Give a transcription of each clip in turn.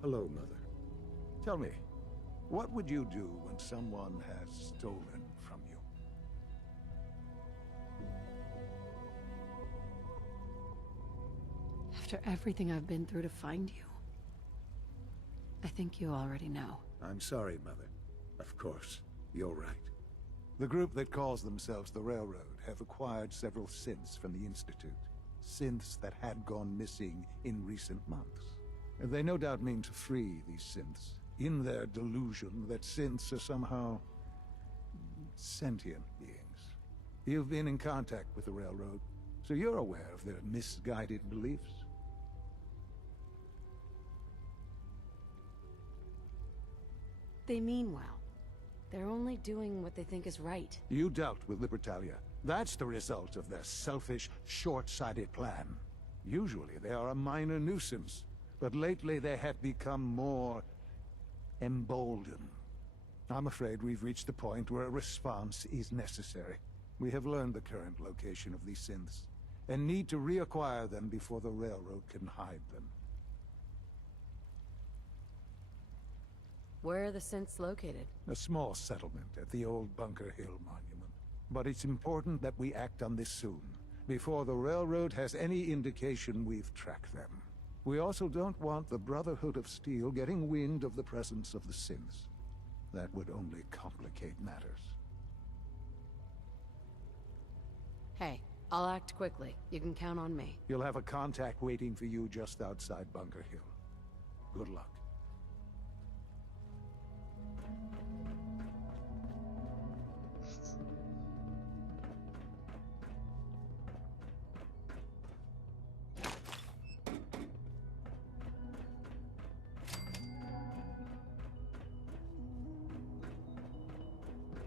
Hello, Mother. Tell me, what would you do when someone has stolen from you? After everything I've been through to find you, I think you already know. I'm sorry, Mother. Of course, you're right. The group that calls themselves the Railroad have acquired several synths from the Institute. Synths that had gone missing in recent months. They no doubt mean to free these synths, in their delusion that synths are somehow sentient beings. You've been in contact with the Railroad, so you're aware of their misguided beliefs. They mean well. They're only doing what they think is right. You dealt with Libertalia. That's the result of their selfish, short-sighted plan. Usually they are a minor nuisance, but lately they have become more emboldened. I'm afraid we've reached the point where a response is necessary. We have learned the current location of these synths, and need to reacquire them before the Railroad can hide them. Where are the synths located? A small settlement at the old Bunker Hill Monument. But it's important that we act on this soon, before the Railroad has any indication we've tracked them. We also don't want the Brotherhood of Steel getting wind of the presence of the synths. That would only complicate matters. Hey, I'll act quickly. You can count on me. You'll have a contact waiting for you just outside Bunker Hill. Good luck.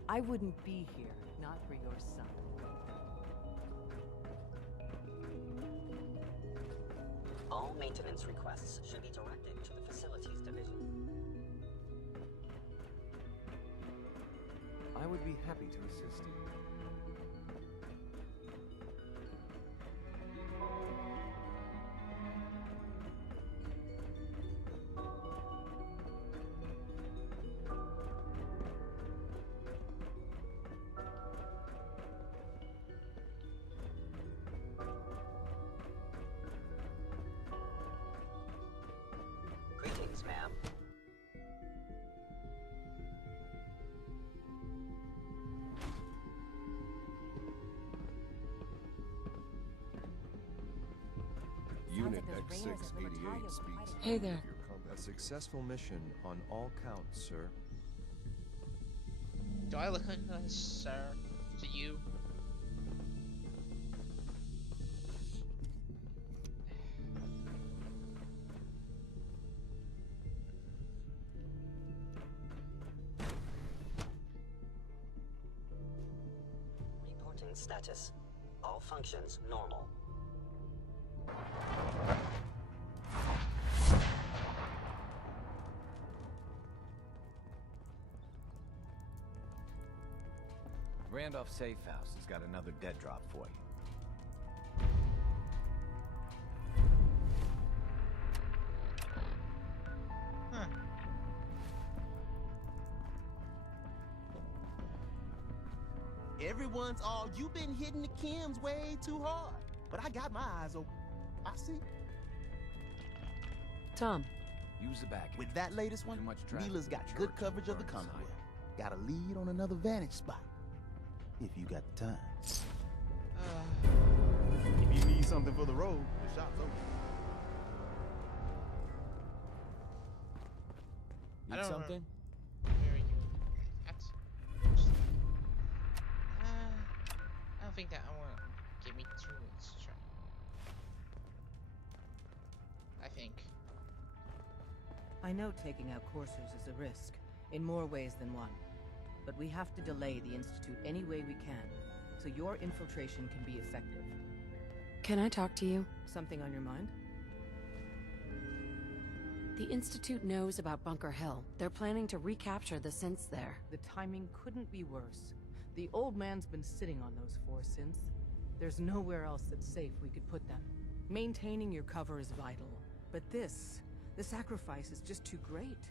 I wouldn't be here, not for your son. All maintenance requests should be directed to the Facilities Division. I would be happy to assist you. Greetings, ma'am. Unit X688 speaks. Hey there. A successful mission on all counts, sir. Do I look like this, sir? To you? Reporting status. All functions normal. Randolph Safe House has got another dead drop for you. Huh. Everyone's all, you've been hitting the chems way too hard. But I got my eyes open. I see. Tom. Use the back. With that latest one, Too much traffic. Mila's got good coverage of the Commonwealth. Got a lead on another vantage spot. If you got the time. If you need something for the road, the shop's open. I Need don't something? Very good. That's. I don't think that I want to give me too much trouble. I think. I know taking out coursers is a risk, in more ways than one. But we have to delay the Institute any way we can, so your infiltration can be effective. Can I talk to you? Something on your mind? The Institute knows about Bunker Hill. They're planning to recapture the synths there. The timing couldn't be worse. The old man's been sitting on those 4 synths. There's nowhere else that's safe we could put them. Maintaining your cover is vital. But this The sacrifice is just too great.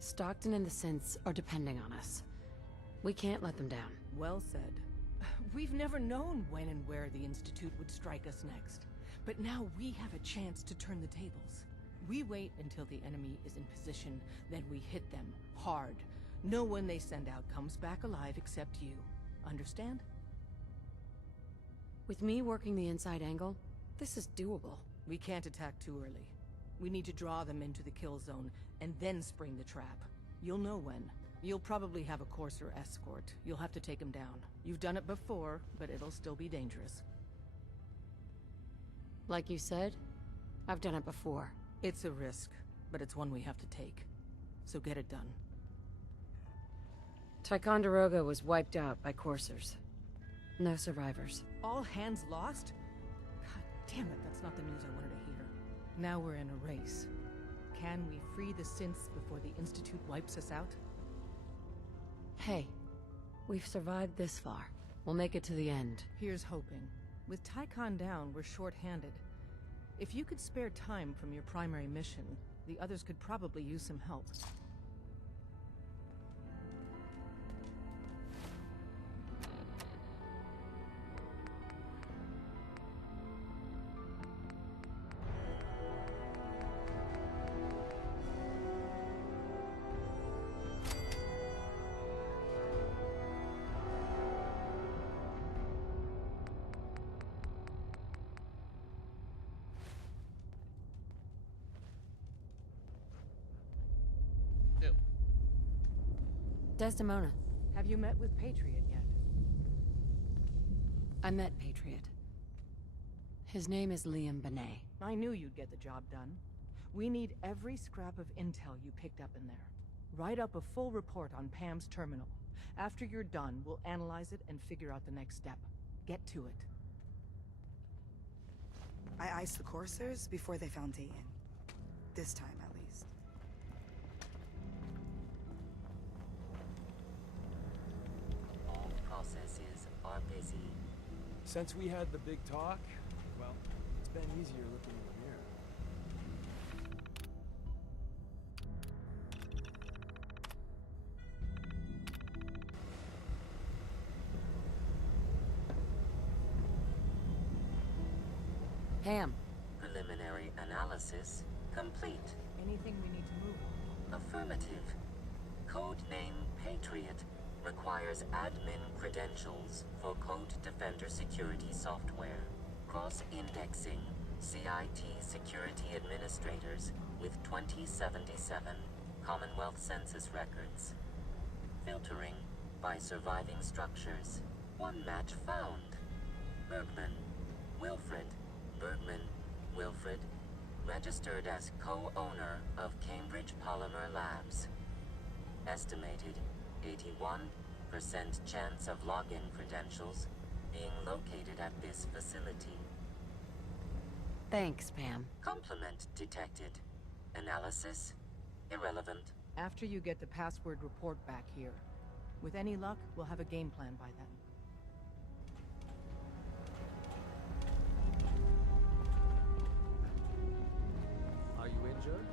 Stockton and the Synths are depending on us. We can't let them down. Well said. We've never known when and where the Institute would strike us next. But now we have a chance to turn the tables. We wait until the enemy is in position, then we hit them hard. No one they send out comes back alive except you. Understand? With me working the inside angle, this is doable. We can't attack too early. We need to draw them into the kill zone, and then spring the trap. You'll know when. You'll probably have a Courser escort. You'll have to take him down. You've done it before, but it'll still be dangerous. Like you said, I've done it before. It's a risk, but it's one we have to take. So get it done. Ticonderoga was wiped out by Coursers. No survivors. All hands lost? God damn it, that's not the news I wanted to hear. Now we're in a race. Can we free the synths before the Institute wipes us out? Hey, we've survived this far. We'll make it to the end. Here's hoping. With Tycon down, we're short-handed. If you could spare time from your primary mission, the others could probably use some help. Dope. Desdemona, Have you met with Patriot yet? I met Patriot. His name is Liam Benet. I knew you'd get the job done. We need every scrap of intel you picked up in there. Write up a full report on Pam's terminal. After you're done, we'll analyze it and figure out the next step. Get to it. I iced the coursers before they found Dayton. This time, at least. All processes are busy. Since we had the big talk, well, it's been easier looking in the mirror. Pam, Preliminary analysis complete. Anything we need to move on? Affirmative. Codename Patriot requires admin credentials for Code Defender security software. Cross-indexing CIT security administrators with 2077 Commonwealth Census records. Filtering by surviving structures. One match found. Bergman, Wilfred. Bergman, Wilfred, registered as co-owner of Cambridge Polymer Labs. Estimated 81% chance of login credentials being located at this facility. thanks, Pam. Complement detected. Analysis irrelevant. After you get the password report back here. With any luck, we'll have a game plan by then. Are you injured?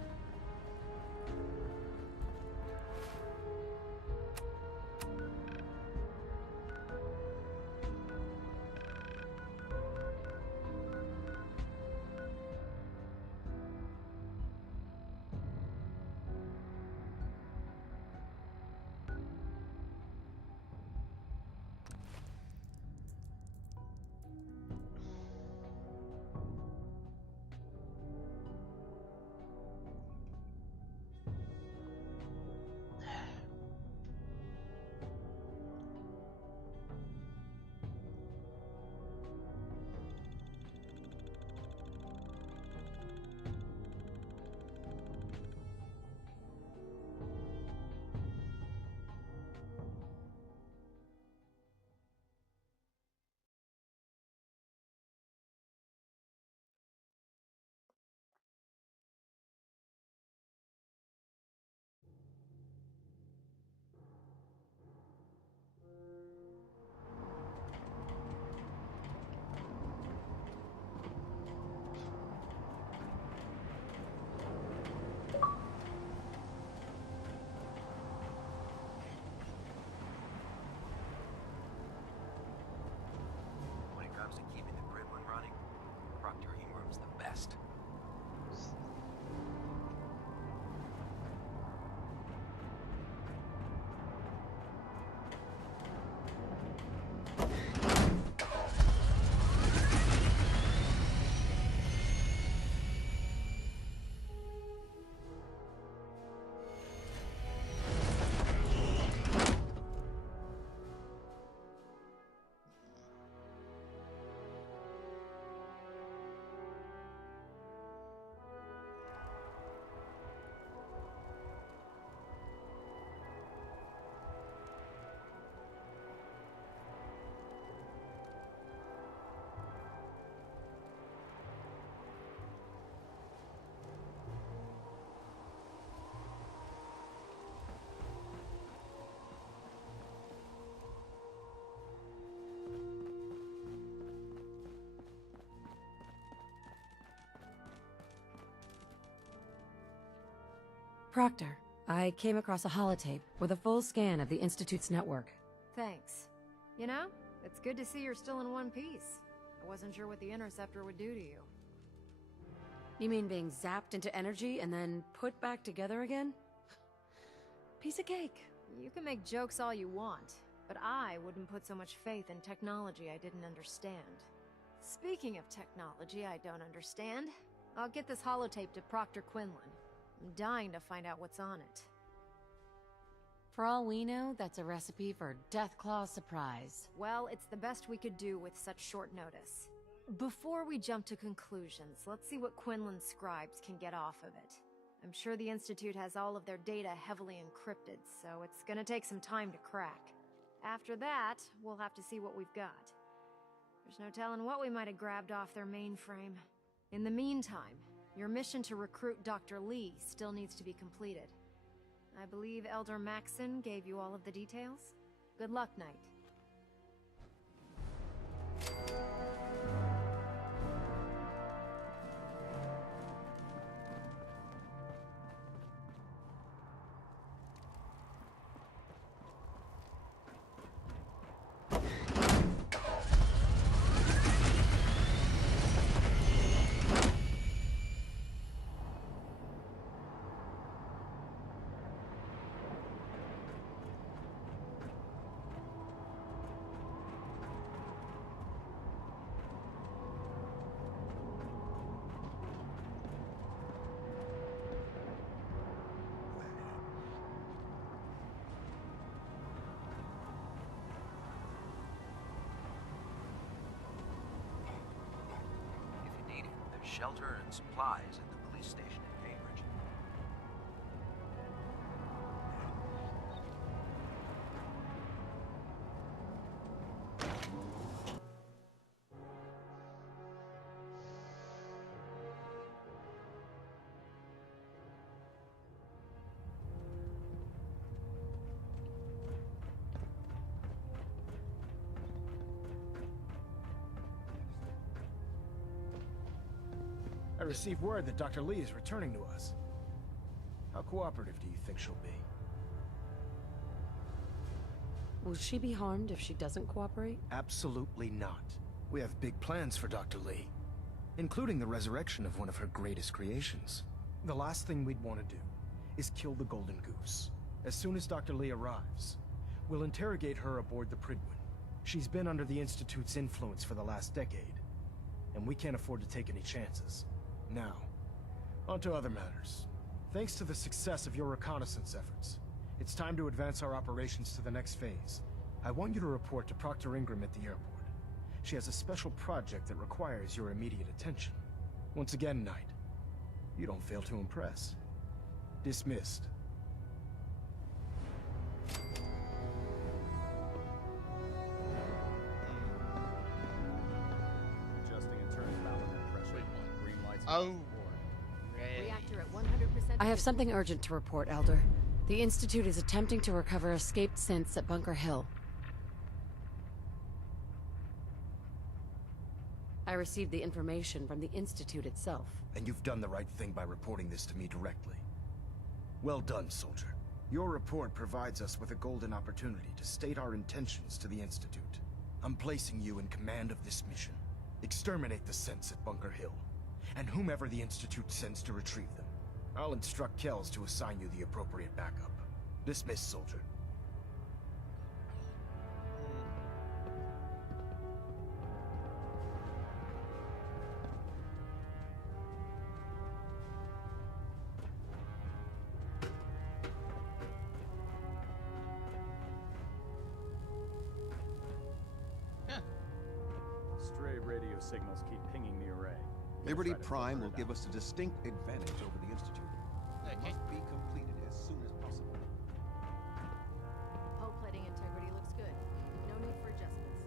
Proctor, I came across a holotape with a full scan of the Institute's network. Thanks. You know, it's good to see you're still in one piece. I wasn't sure what the Interceptor would do to you. You mean being zapped into energy and then put back together again? Piece of cake. You can make jokes all you want, but I wouldn't put so much faith in technology I didn't understand. Speaking of technology I don't understand, I'll get this holotape to Proctor Quinlan. I'm dying to find out what's on it. For all we know, that's a recipe for Deathclaw's surprise. Well, it's the best we could do with such short notice. Before we jump to conclusions, let's see what Quinlan's scribes can get off of it. I'm sure the Institute has all of their data heavily encrypted, so it's gonna take some time to crack. After that, we'll have to see what we've got. There's no telling what we might have grabbed off their mainframe. In the meantime, your mission to recruit Dr. Lee still needs to be completed. I believe Elder Maxson gave you all of the details? Good luck, Knight. Shelter and supplies at the police station in Cambridge. I received word that Dr. Lee is returning to us. How cooperative do you think she'll be? Will she be harmed if she doesn't cooperate? Absolutely not. We have big plans for Dr. Lee, including the resurrection of one of her greatest creations. The last thing we'd want to do is kill the Golden Goose. As soon as Dr. Lee arrives, we'll interrogate her aboard the Prydwen. She's been under the Institute's influence for the last decade, and we can't afford to take any chances. Now, on to other matters. Thanks to the success of your reconnaissance efforts, it's time to advance our operations to the next phase. I want you to report to Proctor Ingram at the airport. She has a special project that requires your immediate attention. Once again, Knight, you don't fail to impress. Dismissed. Oh, really? Reactor at 100%. I have something urgent to report, Elder. The Institute is attempting to recover escaped synths at Bunker Hill. I received the information from the Institute itself. And you've done the right thing by reporting this to me directly. Well done, soldier. Your report provides us with a golden opportunity to state our intentions to the Institute. I'm placing you in command of this mission. Exterminate the synths at Bunker Hill, and whomever the Institute sends to retrieve them. I'll instruct Kells to assign you the appropriate backup. Dismissed, soldier. Stray radio signals keep pinging the array. Liberty Prime will give us a distinct advantage over the Institute. It Okay. must be completed as soon as possible. Hull plating integrity looks good. No need for adjustments.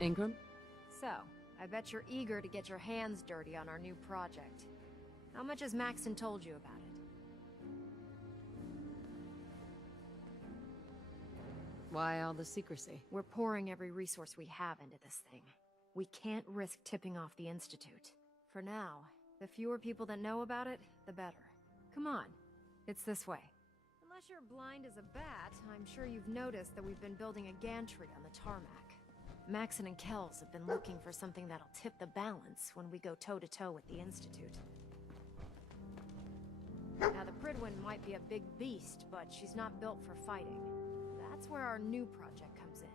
Ingram? So, I bet you're eager to get your hands dirty on our new project. How much has Maxon told you about it? Why all the secrecy? We're pouring every resource we have into this thing. We can't risk tipping off the Institute. For now, the fewer people that know about it, the better. Come on, it's this way. Unless you're blind as a bat, I'm sure you've noticed that we've been building a gantry on the tarmac. Maxon and Kells have been looking for something that'll tip the balance when we go toe-to-toe with the Institute. Now, the Prydwen might be a big beast, but she's not built for fighting. That's where our new project comes in.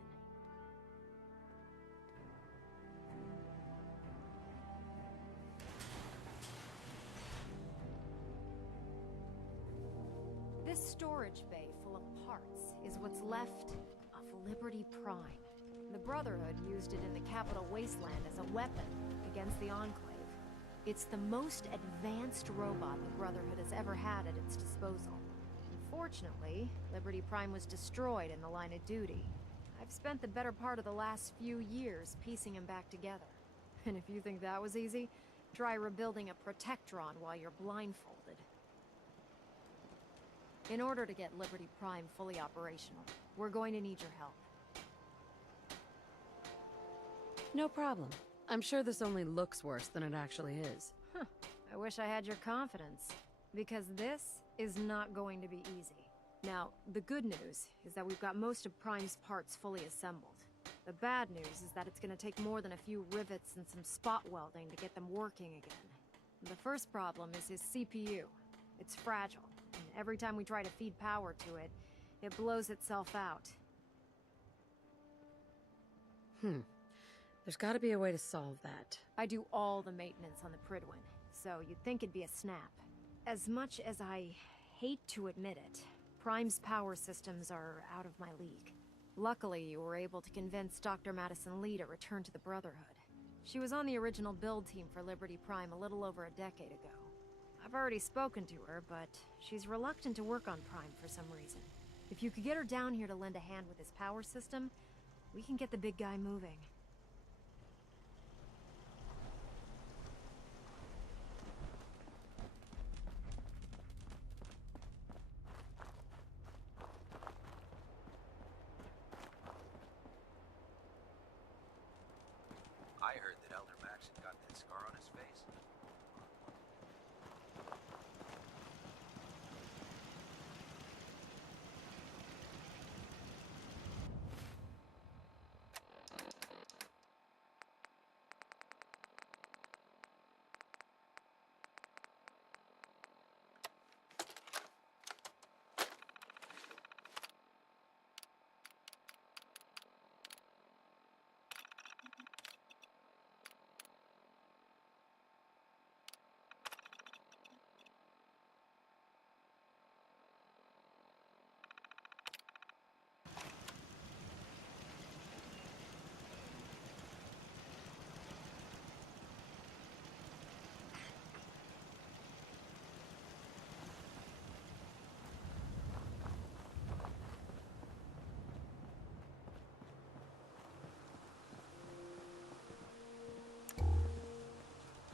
This storage bay full of parts is what's left of Liberty Prime. The Brotherhood used it in the Capital Wasteland as a weapon against the Enclave. It's the most advanced robot the Brotherhood has ever had at its disposal. Unfortunately, Liberty Prime was destroyed in the line of duty. I've spent the better part of the last few years piecing him back together. And if you think that was easy, try rebuilding a Protectron while you're blindfolded. In order to get Liberty Prime fully operational, we're going to need your help. No problem. I'm sure this only looks worse than it actually is. Huh. I wish I had your confidence. Because this is not going to be easy. Now, the good news is that we've got most of Prime's parts fully assembled. The bad news is that it's gonna take more than a few rivets and some spot welding to get them working again. The first problem is his CPU. It's fragile, and every time we try to feed power to it, it blows itself out. There's gotta be a way to solve that. I do all the maintenance on the Prydwen, so you'd think it'd be a snap. As much as I hate to admit it, Prime's power systems are out of my league. Luckily, you were able to convince Dr. Madison Lee to return to the Brotherhood. She was on the original build team for Liberty Prime a little over a decade ago. I've already spoken to her, but she's reluctant to work on Prime for some reason. If you could get her down here to lend a hand with his power system, we can get the big guy moving. I heard that Elder Maxon got that scar on his face.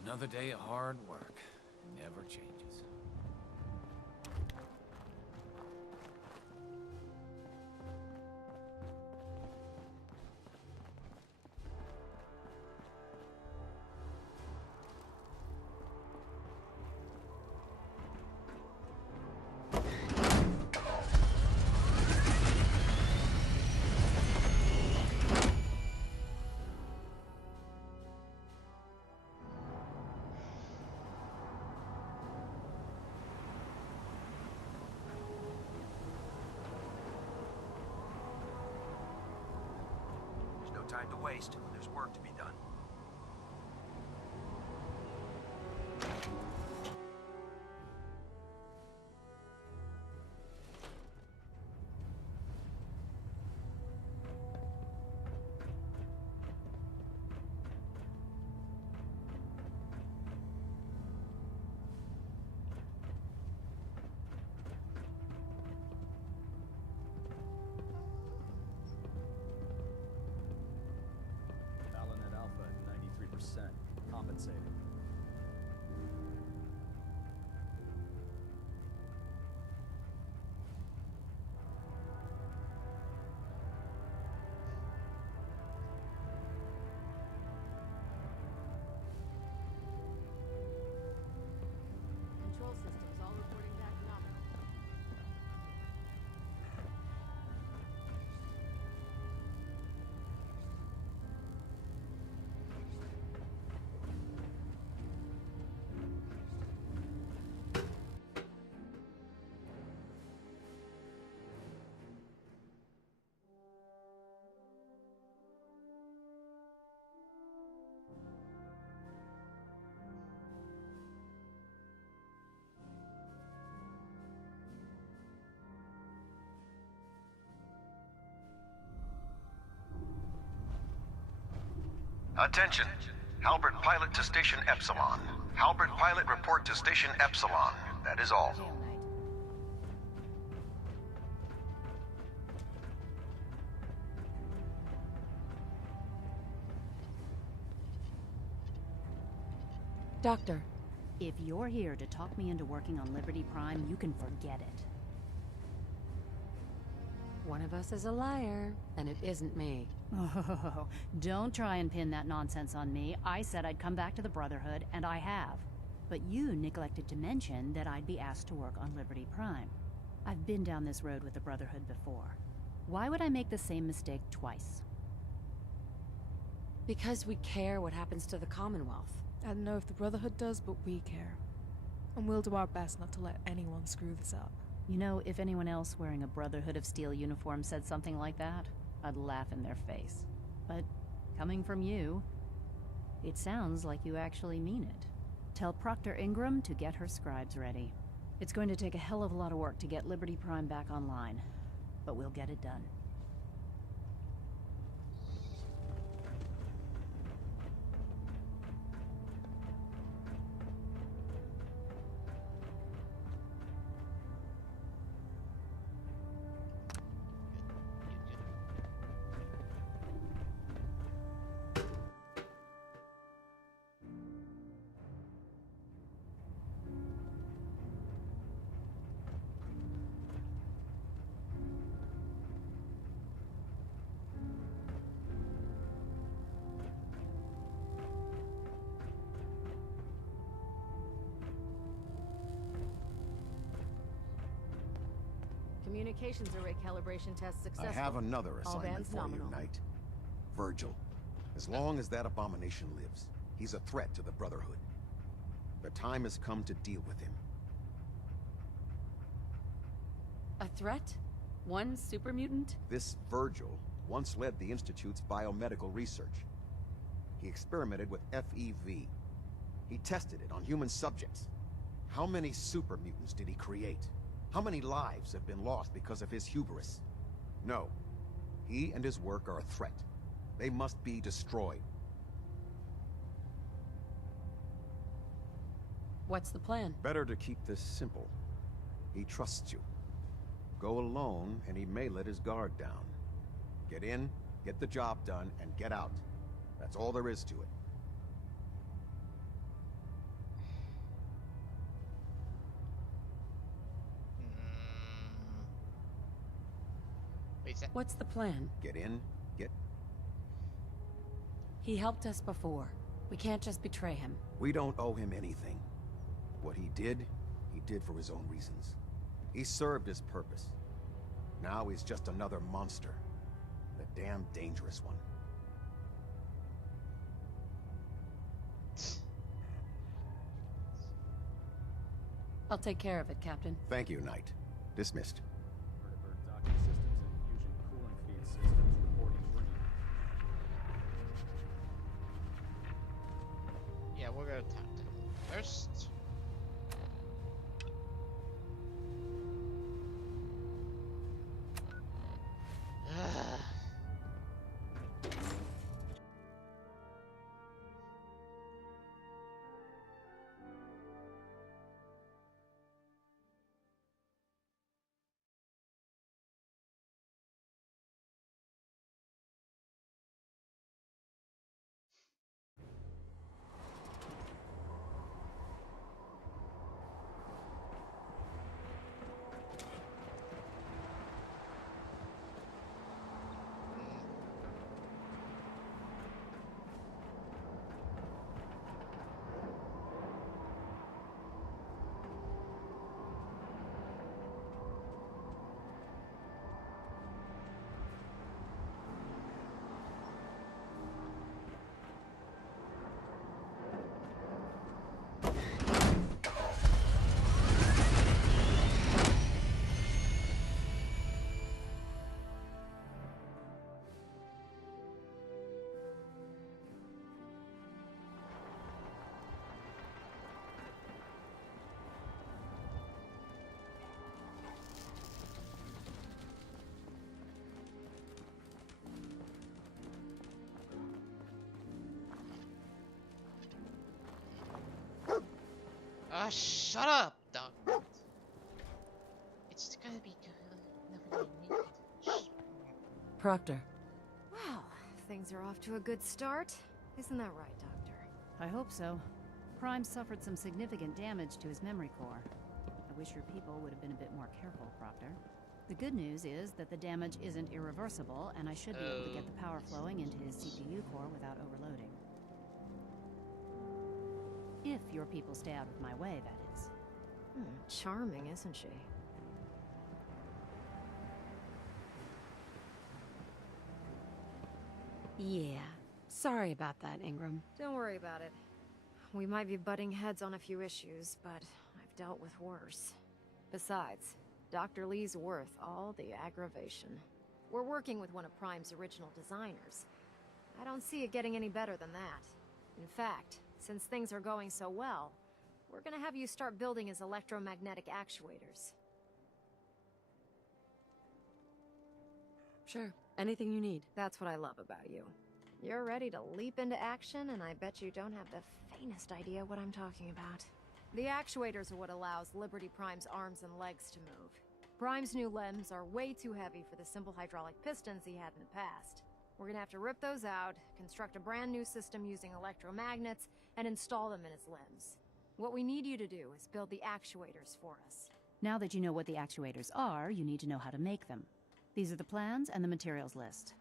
Another day of hard work. Never changes. No time to waste. There's work to be done. Attention. Halbert Pilot to Station Epsilon. Halbert Pilot, report to Station Epsilon. That is all. Doctor. If you're here to talk me into working on Liberty Prime, you can forget it. One of us is a liar, and it isn't me. Oh, don't try and pin that nonsense on me. I said I'd come back to the Brotherhood, and I have. But you neglected to mention that I'd be asked to work on Liberty Prime. I've been down this road with the Brotherhood before. Why would I make the same mistake twice? Because we care what happens to the Commonwealth. I don't know if the Brotherhood does, but we care. And we'll do our best not to let anyone screw this up. You know, if anyone else wearing a Brotherhood of Steel uniform said something like that, I'd laugh in their face. But coming from you, it sounds like you actually mean it. Tell Proctor Ingram to get her scribes ready. It's going to take a hell of a lot of work to get Liberty Prime back online, but we'll get it done. Communications array calibration test successful. I have another All assignment bands for nominal. you, Knight. Virgil. As long as that abomination lives, he's a threat to the Brotherhood. The time has come to deal with him. A threat? One super mutant? This Virgil once led the Institute's biomedical research. He experimented with FEV. He tested it on human subjects. How many super mutants did he create? How many lives have been lost because of his hubris? No. He and his work are a threat. They must be destroyed. What's the plan? Better to keep this simple. He trusts you. Go alone, and he may let his guard down. Get in, get the job done, and get out. That's all there is to it. What's the plan? Get in, He helped us before. We can't just betray him. We don't owe him anything. What he did for his own reasons. He served his purpose. Now he's just another monster. A damn dangerous one. I'll take care of it, Captain. Thank you, Knight. Dismissed. Yeah, we're gonna tap them first. Shut up, dog. It's gonna be good. Never gonna make it. Proctor. Well, things are off to a good start. Isn't that right, Doctor? I hope so. Prime suffered some significant damage to his memory core. I wish your people would have been a bit more careful, Proctor. The good news is that the damage isn't irreversible, and I should be able to get the power flowing into his CPU core without overloading. If your people stay out of my way, that is. Charming, isn't she? Yeah. Sorry about that, Ingram. Don't worry about it. We might be butting heads on a few issues, but I've dealt with worse. Besides, Dr. Lee's worth all the aggravation. We're working with one of Prime's original designers. I don't see it getting any better than that. In fact, since things are going so well, we're gonna have you start building his electromagnetic actuators. Sure. Anything you need. That's what I love about you. You're ready to leap into action, and I bet you don't have the faintest idea what I'm talking about. The actuators are what allows Liberty Prime's arms and legs to move. Prime's new limbs are way too heavy for the simple hydraulic pistons he had in the past. We're gonna have to rip those out, construct a brand new system using electromagnets, and install them in his limbs. What we need you to do is build the actuators for us. Now that you know what the actuators are, you need to know how to make them. These are the plans and the materials list.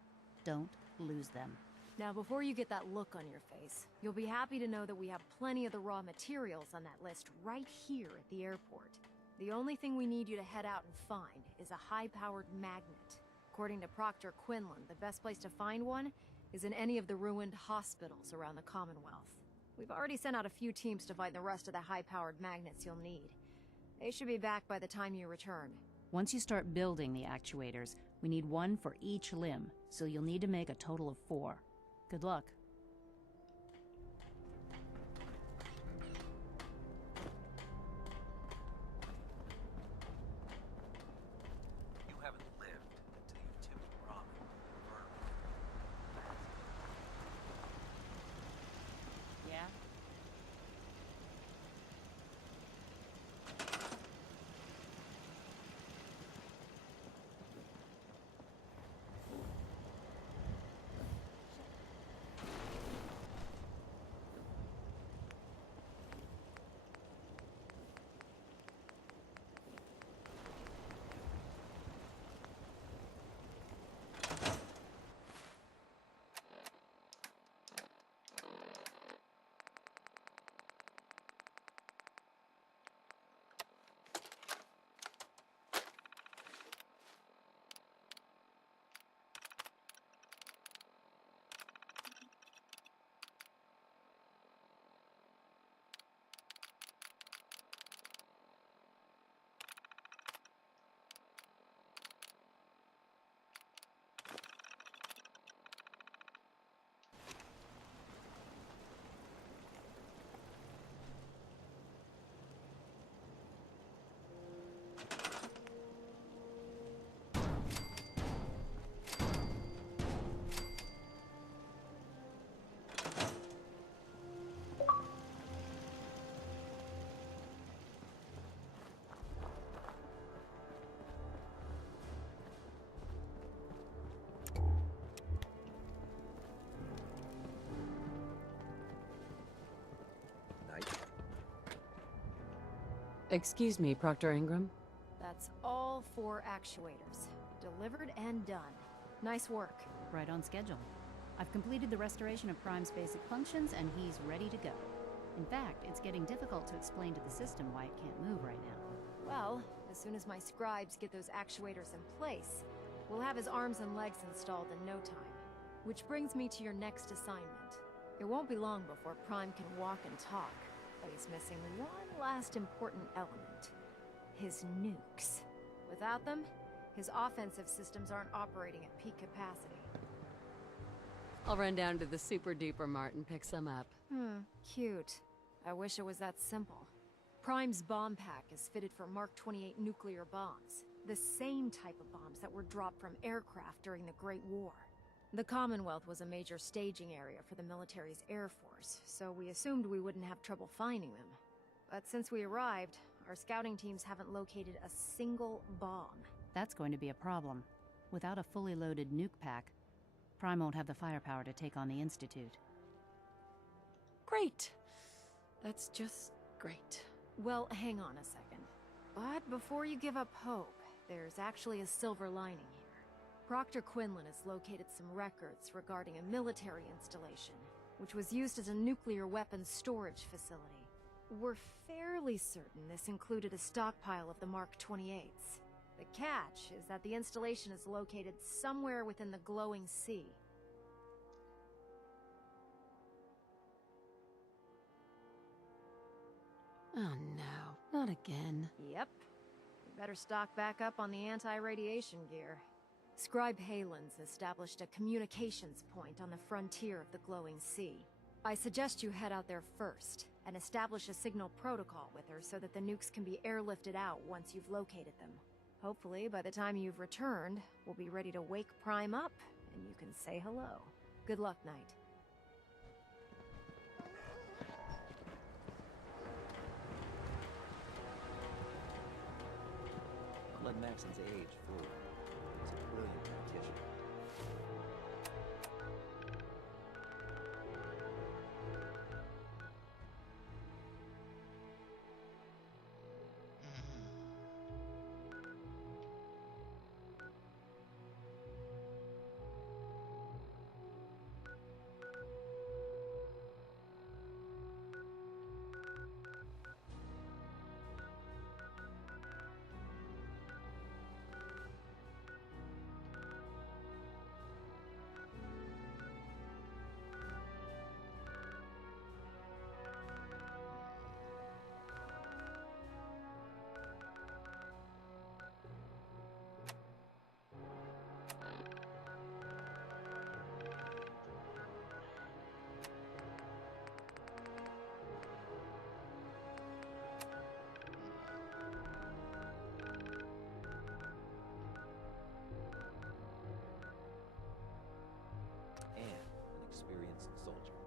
Don't lose them. Now, before you get that look on your face, you'll be happy to know that we have plenty of the raw materials on that list right here at the airport. The only thing we need you to head out and find is a high-powered magnet. According to Proctor Quinlan, the best place to find one is in any of the ruined hospitals around the Commonwealth. We've already sent out a few teams to find the rest of the high-powered magnets you'll need. They should be back by the time you return. Once you start building the actuators, we need one for each limb, so you'll need to make a total of 4. Good luck. You haven't lived until you've tipped ramen over. Yeah? Excuse me, Proctor Ingram. That's all 4 actuators. Delivered and done. Nice work. Right on schedule. I've completed the restoration of Prime's basic functions, and he's ready to go. In fact, it's getting difficult to explain to the system why it can't move right now. Well, as soon as my scribes get those actuators in place, we'll have his arms and legs installed in no time. Which brings me to your next assignment. It won't be long before Prime can walk and talk, but he's missing one last important element. His nukes. Without them, his offensive systems aren't operating at peak capacity. I'll run down to the Super Duper Mart and pick some up. Cute. I wish it was that simple. Prime's bomb pack is fitted for Mark 28 nuclear bombs. The same type of bombs that were dropped from aircraft during the Great War. The Commonwealth was a major staging area for the military's Air Force, so we assumed we wouldn't have trouble finding them. But since we arrived, our scouting teams haven't located a single bomb. That's going to be a problem. Without a fully loaded nuke pack, Prime won't have the firepower to take on the Institute. Great. That's just great. Well, hang on a second. But before you give up hope, there's actually a silver lining here. Proctor Quinlan has located some records regarding a military installation, which was used as a nuclear weapons storage facility. We're fairly certain this included a stockpile of the Mark 28s. The catch is that the installation is located somewhere within the glowing sea. Oh no, not again. Yep. We better stock back up on the anti-radiation gear. Scribe Halen's established a communications point on the frontier of the glowing sea. I suggest you head out there first, and establish a signal protocol with her so that the nukes can be airlifted out once you've located them. Hopefully, by the time you've returned, we'll be ready to wake Prime up, and you can say hello. Good luck, Knight. Don't let Maxon's age fool you. He's a brilliant tactician. Experienced soldier.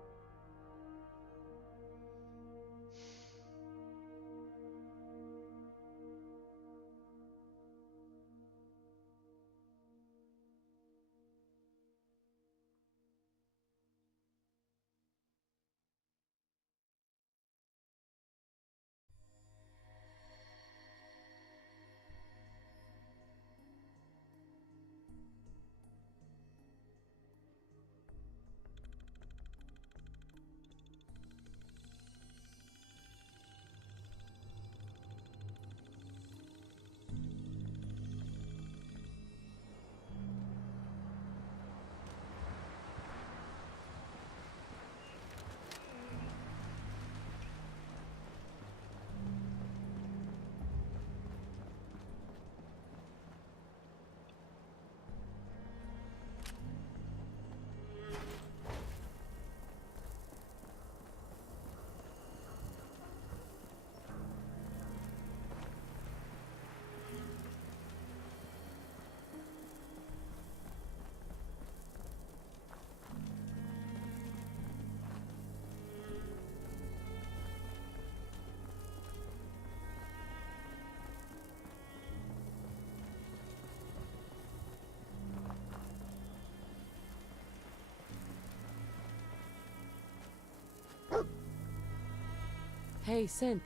Hey, Synth.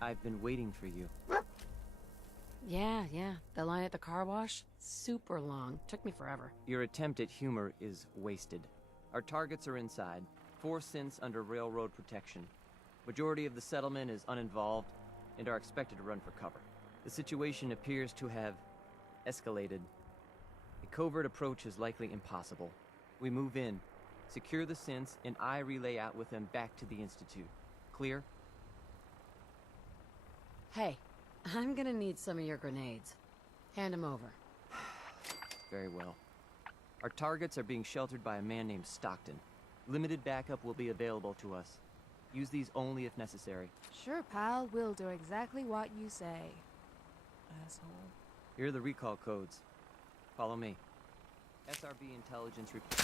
I've been waiting for you. Yeah. The line at the car wash? Super long. Took me forever. Your attempt at humor is wasted. Our targets are inside. 4 synths under railroad protection. Majority of the settlement is uninvolved and are expected to run for cover. The situation appears to have escalated. A covert approach is likely impossible. We move in, secure the synths, and I relay out with them back to the Institute. Clear? Hey, I'm gonna need some of your grenades. Hand them over. Very well. Our targets are being sheltered by a man named Stockton. Limited backup will be available to us. Use these only if necessary. Sure, pal. We'll do exactly what you say. Asshole. Here are the recall codes. Follow me. SRB intelligence report.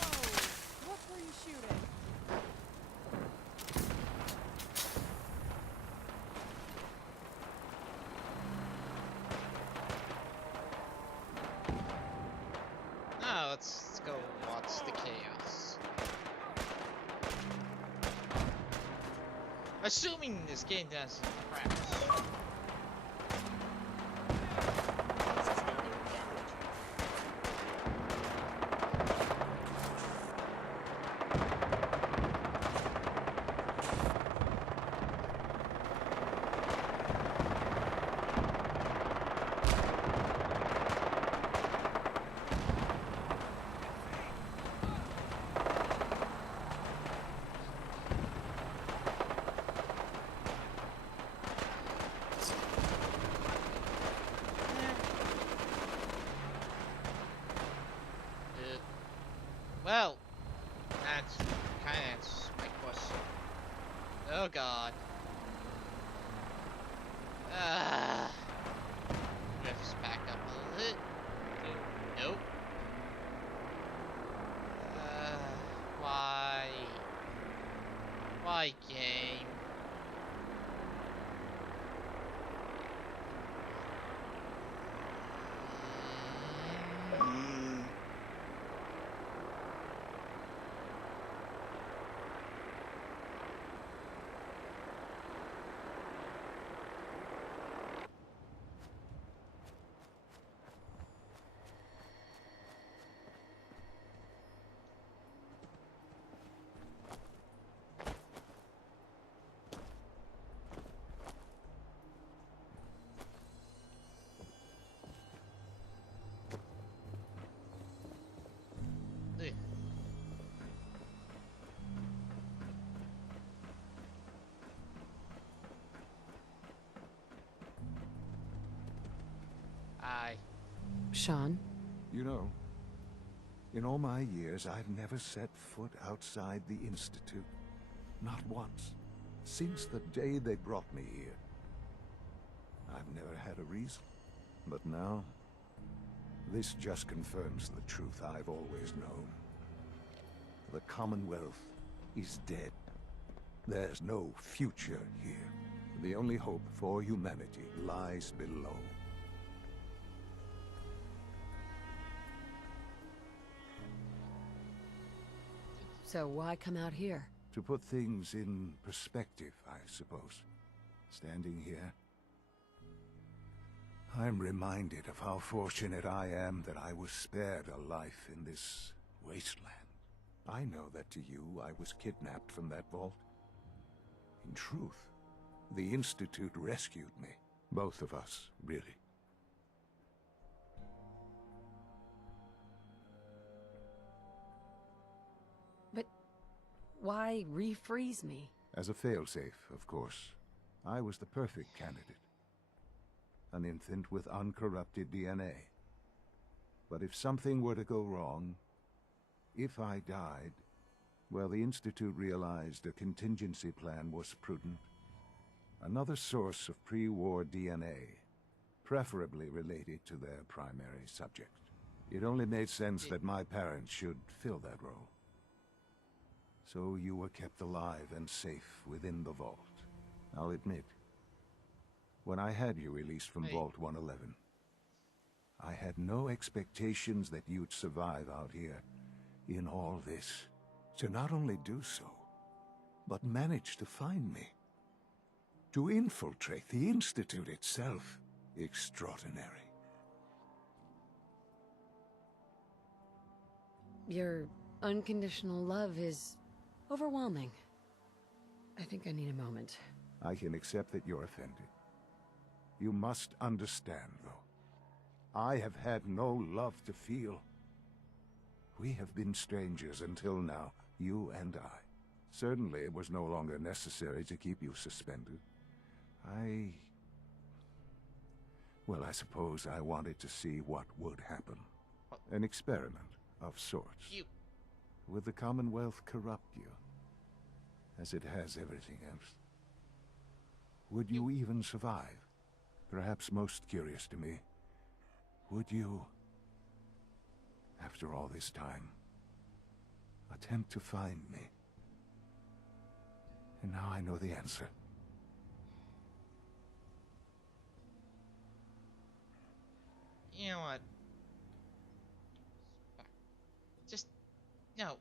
Whoa! What were you shooting? Assuming this game doesn't crash. Well, that's kind of answers my question. Oh god. Drifts back up a little bit. Nope. Why? Why, game? Sean? You know, in all my years, I've never set foot outside the Institute. Not once. Since the day they brought me here. I've never had a reason. But now, this just confirms the truth I've always known. The Commonwealth is dead. There's no future here. The only hope for humanity lies below. So why come out here? To put things in perspective, I suppose. Standing here, I'm reminded of how fortunate I am that I was spared a life in this wasteland. I know that to you, I was kidnapped from that vault. In truth, the Institute rescued me. Both of us, really. But why refreeze me? As a failsafe, of course. I was the perfect candidate. An infant with uncorrupted DNA. But if something were to go wrong, if I died, well, the Institute realized a contingency plan was prudent. Another source of pre-war DNA, preferably related to their primary subject. It only made sense that my parents should fill that role. So you were kept alive and safe within the vault. I'll admit, when I had you released from Vault 111, I had no expectations that you'd survive out here in all this. To not only do so, but manage to find me. To infiltrate the Institute itself. Extraordinary. Your unconditional love is overwhelming. I think I need a moment. I can accept that you're offended. You must understand, though. I have had no love to feel. We have been strangers until now, you and I. Certainly it was no longer necessary to keep you suspended. Well, I suppose I wanted to see what would happen. An experiment of sorts. Would the Commonwealth corrupt you? As it has everything else? Would you even survive? Perhaps most curious to me, would you, after all this time, attempt to find me? And now I know the answer. You know what? Just, no.